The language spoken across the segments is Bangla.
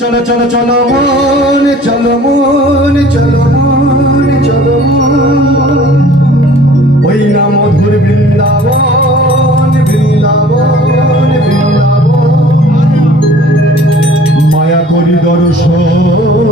চলো চলো চলো মন চলো মন চলো মন চলো মন। ওই না মধুর বৃন্দাবন বৃন্দাবন বৃন্দাবন। মায়া করি দর্শন।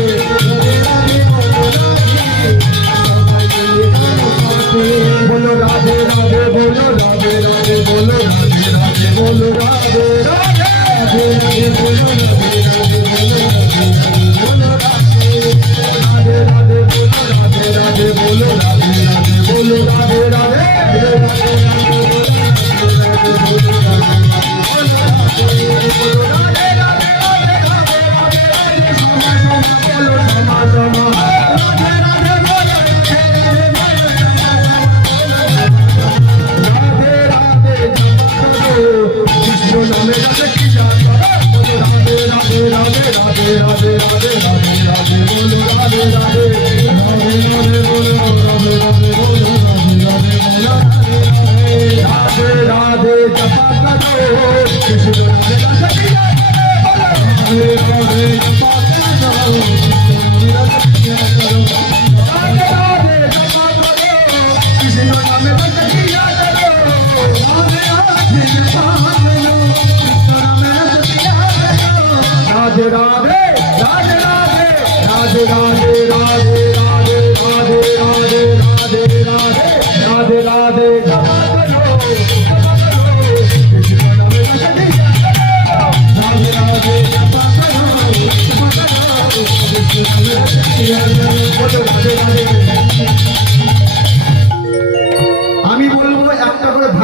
Did I?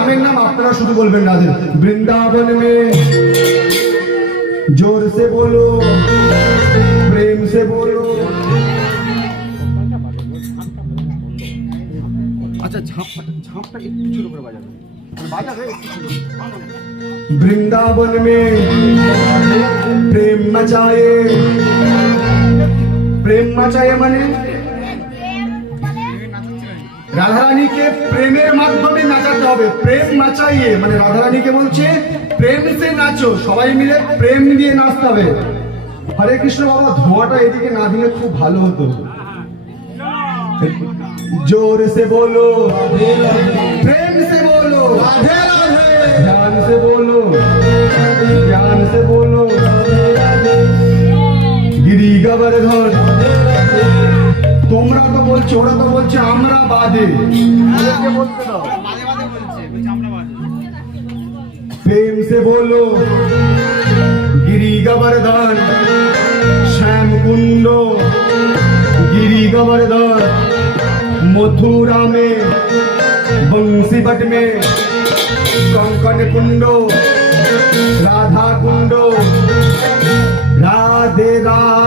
গ্রামের নাম আপনারা শুধু বলবেন রাধে বৃন্দাবন মে জোর সে বলো প্রেম সে বলো। বৃন্দাবন মে প্রেম মচায়ে। প্রেম মচায়ে মানে? রাধারানীকে প্রেমের মাধ্যমে নাচাতে হবে। প্রেম নাচাইয়ে মানে রাধারানীকে বলছে, প্রেম সে নাচো, সবাই মিলে প্রেম দিয়ে নাচতে হবে। হরে কৃষ্ণ বাবা, ধোঁয়াটা এদিকে না দিলে খুব ভালো হতো। জোর সে বলো, প্রেম সে বলো ধ্যান সে বলো, ধ্যান সে বলো। গিরি গবর্ধন তোমরা তো বলছো ওরা তো বলছে আমরা বাদে। প্রেম সে বলো গিরি দান শ্যাম কুণ্ড গিরি গবর্ধন মথুরা মে বংশীবট মে কঙ্কন কুণ্ড রাধা কুণ্ড রাধে রাধ।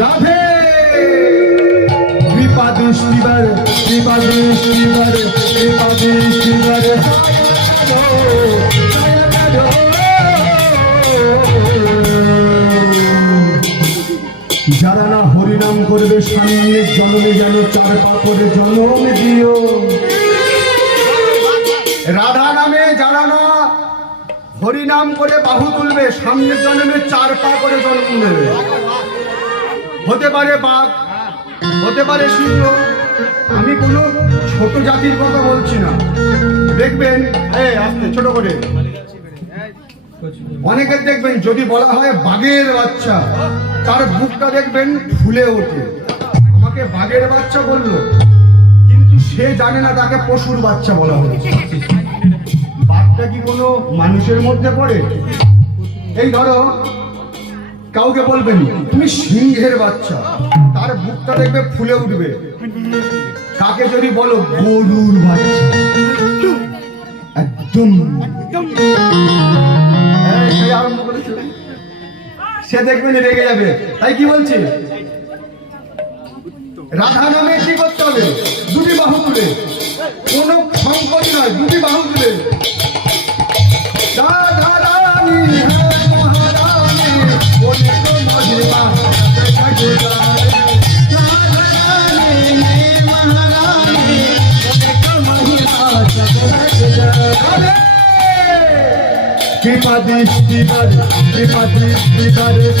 রাধে। কৃপা দৃষ্টি কৃপা দৃষ্টি কৃপা দৃষ্টি যারা না হরিনাম করবে, সামনে জন্মে যেন চার পাপড়ে জন্ম দিও। রাধা। হরিনাম করে বাহু তুলবে সামনের জন্মে চার পা করে জন্ম নেবে। হতে পারে বাঘ, হতে পারে সিংহ, আমি কোনো ছোট জাতির কথা বলছি না। দেখবেন, এই, আস্তে, ছোট করে। অনেকের দেখবেন, যদি বলা হয় বাঘের বাচ্চা, তার বুকটা দেখবেন ফুলে ওঠে। আমাকে বাঘের বাচ্চা বলল, কিন্তু সে জানে না তাকে পশুর বাচ্চা বলা হচ্ছে বাঘটা কি কোনো মানুষের মধ্যে পড়ে? এই ধরো, কাউকে বলবেন তুমি সিংহের বাচ্চা, তার বুকটা দেখবে ফুলে উঠবে। তাকে যদি বলো, গরুর বাচ্চা। একদম। হ্যাঁ। সে দেখবেন রেগে যাবে। তাই কি বলছি? রাধা নামে কি করতে হবে? দুটি বাহু তুলে। কোন সংকট নয়, দুটি বাহু তুলে। Keep my dish, keep my dish, keep my dish, keep my dish,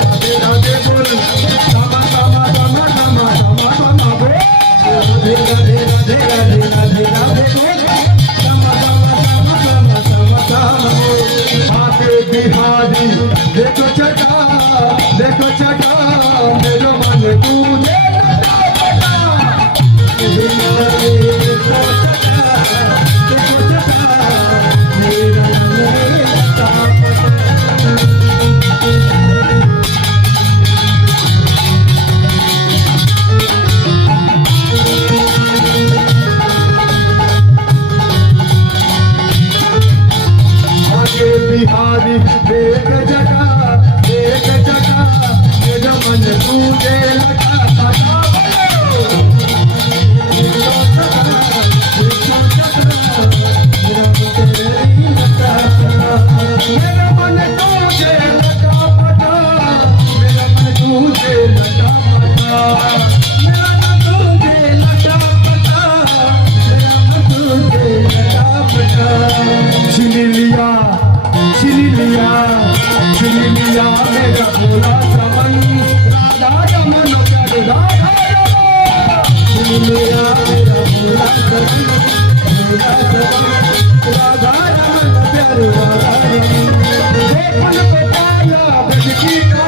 Bihari देखो चटा I'm